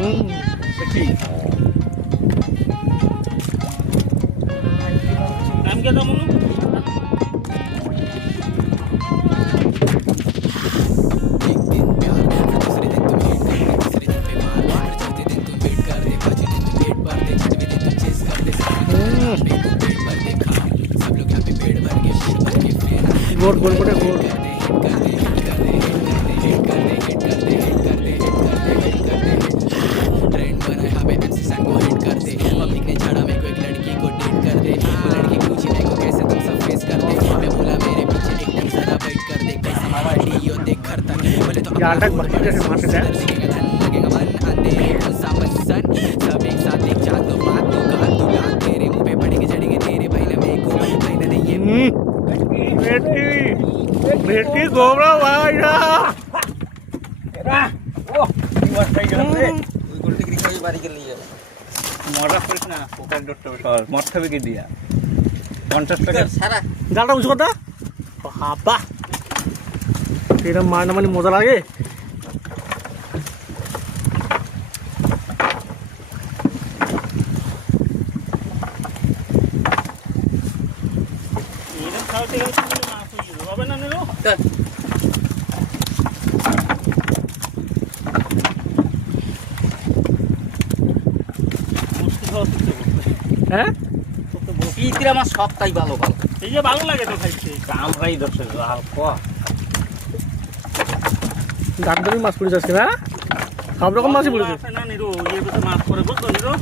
দেখি নাম কে দাম गोल गोल गोल गोल बेटी गोबरा भाई ना ओ मत गई रे उल्टी क्रिक की बारी कर ली है मरा करिस ना ওটার ডটটা মত খাবে কি দিয়া 50 টাকা সারা জালটা উঁচু কথা বাবা এরকম মার না মানে মজা লাগে এরকম খাওয়াতে হবে না নিলো হ্যাঁ ইতিরা মাছ সবটাই ভালো ভালো এই যে ভালো লাগে তো খাইতে আমরাই দর্শক হালকা দাঁড়ি মাছ পড়ে যাচ্ছে না সব রকম মাছই পড়েছে না নিরো এই বছর মাছ পড়ে বুঝছো নিরো